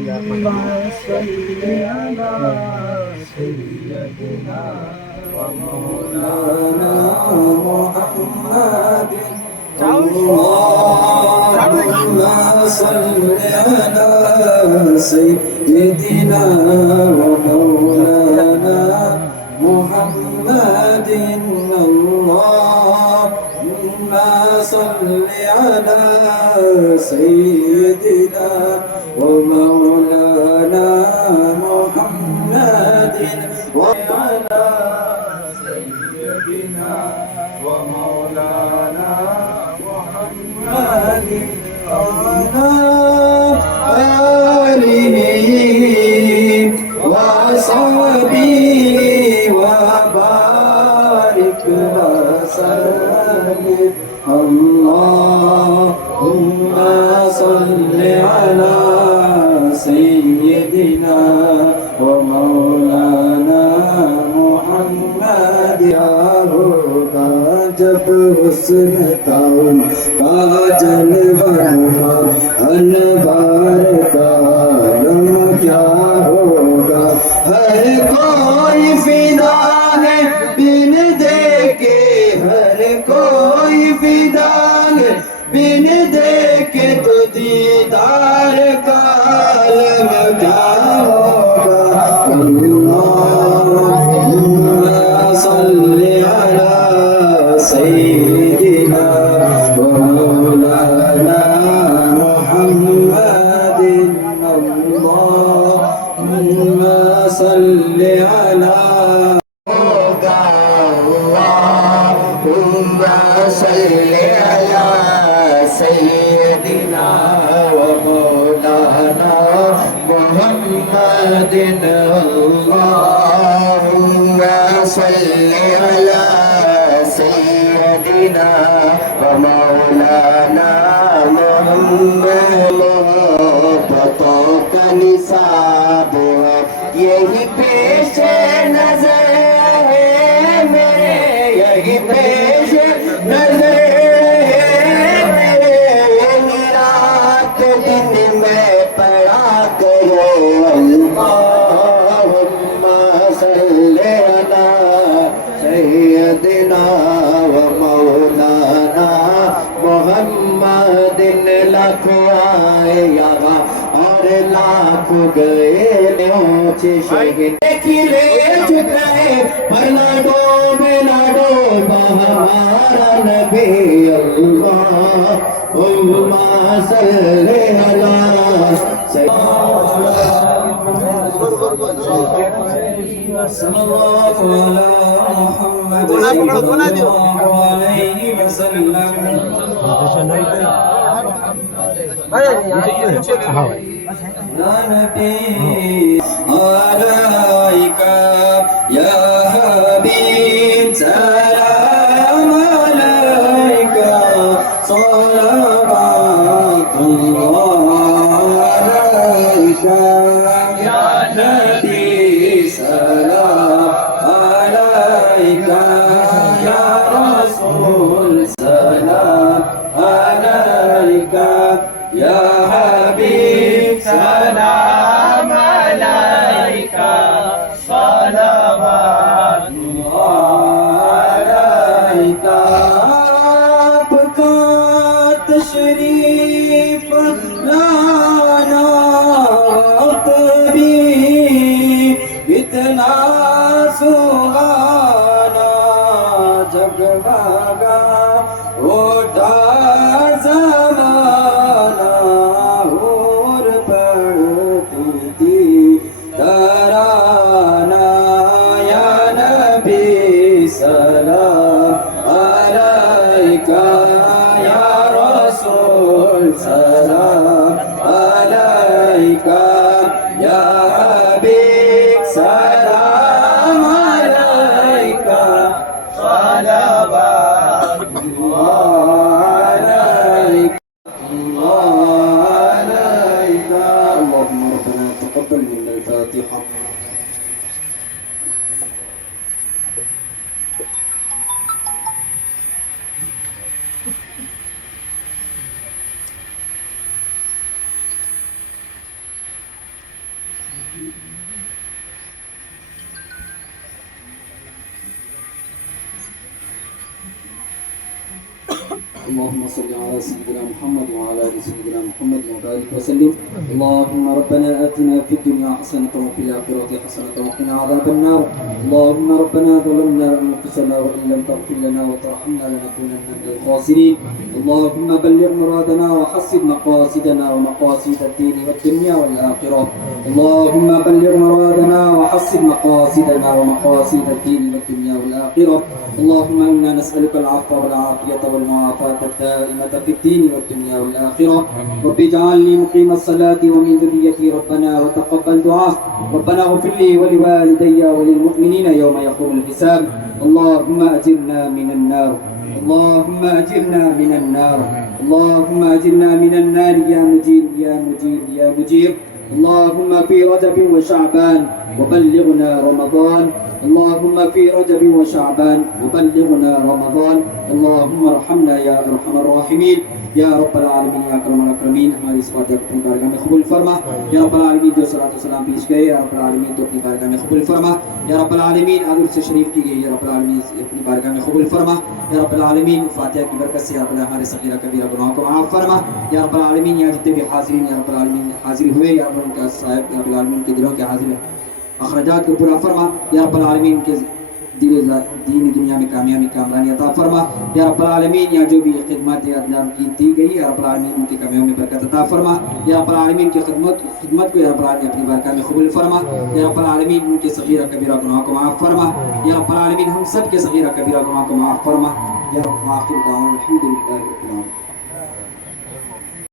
صل على سيدنا ومولانا محمد اللهم صل على سيدنا ومولانا محمد اللهم صل على سيدنا ومولانا محمد وعلى سيدنا ومولانا محمد وعلى آله وصحبه وبارك وسلم اللهم صل على سيدنا ومولانا محمد يا होगा जब हुस्न ताउन काजल बनवा अनबार का लम क्या होगा हर कोई फिदा है बिन देखे हर कोई फिदा है बिन देखे तो दीदार का लम क्या होगा अल्लाहुम्मा सल्ली अला सय्यिदिना व मौलाना मुहम्मदिन अल्लाहुम्मा सल्ली अला अल्लाहुम्मा सल्ली अला सय्यिदिना व मौलाना मुहम्मदिन अल्लाहुम्मा सल्ली अला सय्यिदिना व मौलाना मुहम्मद मोहब्बतों का निसाब है यही पेश नजर है मेरे यही पेश नजर है मेरे यही रात दिन में पढ़ा करो अल्लाहुम्मा सल्ली अला सय्यदिना व मौलाना मुहम्मदिन लाखों आए यारा और लाख गए न्योचे शहीद खिले झुकाए बलाडो हमारा नबी अल्लाहुम्मा सल्ली अला सल्लल्लाहु अला मुहम्मद सल्लल्लाहु अलैहि वसल्लम आलाइका या हबीब सलाम अलैका सलावतुल्लाह अलैका या नबी सलाम अलैका या रसूल सलाम अलैका या हबीब सलाम अलैका सलावतुल्लाह अलैका आपका तशरीफ लाना कभी इतना सुहाना जगमगा उठा ज़माना और पढ़ती थी तराना या नबी सलाम अलैका या रसूल सलाम अलैका या हबीब सलाम अलैका सलावतुल्लाह अलैका اللهم ربنا تقبل منا الفاتحة اللهم صل على سيدنا محمد وعلى ال سيدنا محمد وبارك وسلم. اللهم ربنا آتنا في الدنيا حسنة وفي الآخرة حسنة وقنا عذاب النار. اللهم ربنا ظلمنا أنفسنا وإن لم تغفر لنا وترحمنا لنكونن من الخاسرين. اللهم بلغ مرادنا وحسن مقاصدنا ومقاصد الدين والدنيا والآخرة. اللهم بلغ مرادنا وحسن مقاصدنا ومقاصد الدين والدنيا والآخرة. اللهم إنا نسألك العفو والعافية والمعافاة الدائمة في الدين والدنيا والآخرة. رب اجعلني مقيم الصلاة ومن ذريتي ربنا وتقبل دعاء. ربنا اغفر لي ولوالدي وللمؤمنين يوم يقوم الحساب. اللهم أجرنا من النار. اللهم أجرنا من النار. اللهم أجرنا من النار يا مجير يا مجير يا مجير. اللهم في رجب وشعبان وبلغنا رمضان. اللهم في رجب وشعبان وبلغنا رمضان. اللهم ارحمنا يا ارحم الراحمين या रब्बल आलमीन या अकरमल अकरमीन हमारी इस बात को अपनी बारगाह में कबूल फरमा। या रब्बल आलमीन जो सलात व सलाम पेश गए या रब्बल आलमीन तो अपनी बारगाह में कबूल फरमा। या रब्बल आलमीन अदर से शरीफ की गई या रब्बल आलमीन अपनी बारगाह में कबूल फरमा। या रब्बल आलमीन फातिहा की बरकत से या रब्बल हमारे सगीरा कबीरा गुनाहों को माफ फरमा। या रब्बल आलमीन या जितने भी हाजिरीन या रब्बल आलमीन हाजिर हुए या रब्बल उनका साहिब या रब्बल आलमीन के दिलों के हाजिर अखराजात को पूरा फरमा। या रब्बल आलमीन के दीन दुनिया में कामयाबी कामरानी अता फरमा। या रब्बल आलमीन या जो भी खिदमत अदनाम की दी गई या रब्बल आलमीन उनकी कमियों में बरकत अता फरमा। या रब्बल आलमीन की खिदमत को या रब्बल आलमीन अपनी बारगाह में कबूल फरमा। या रब्बल आलमीन उनके सगीरा कबीरा गुनाहों को माफ फरमा। या रब्बल आलमीन हम सब के सगीरा कबीरा गुनाहों को माफ फरमा। या रब्बल आखिर दावन अल्हम्दुलिल्लाहि रब्बिल आलमीन।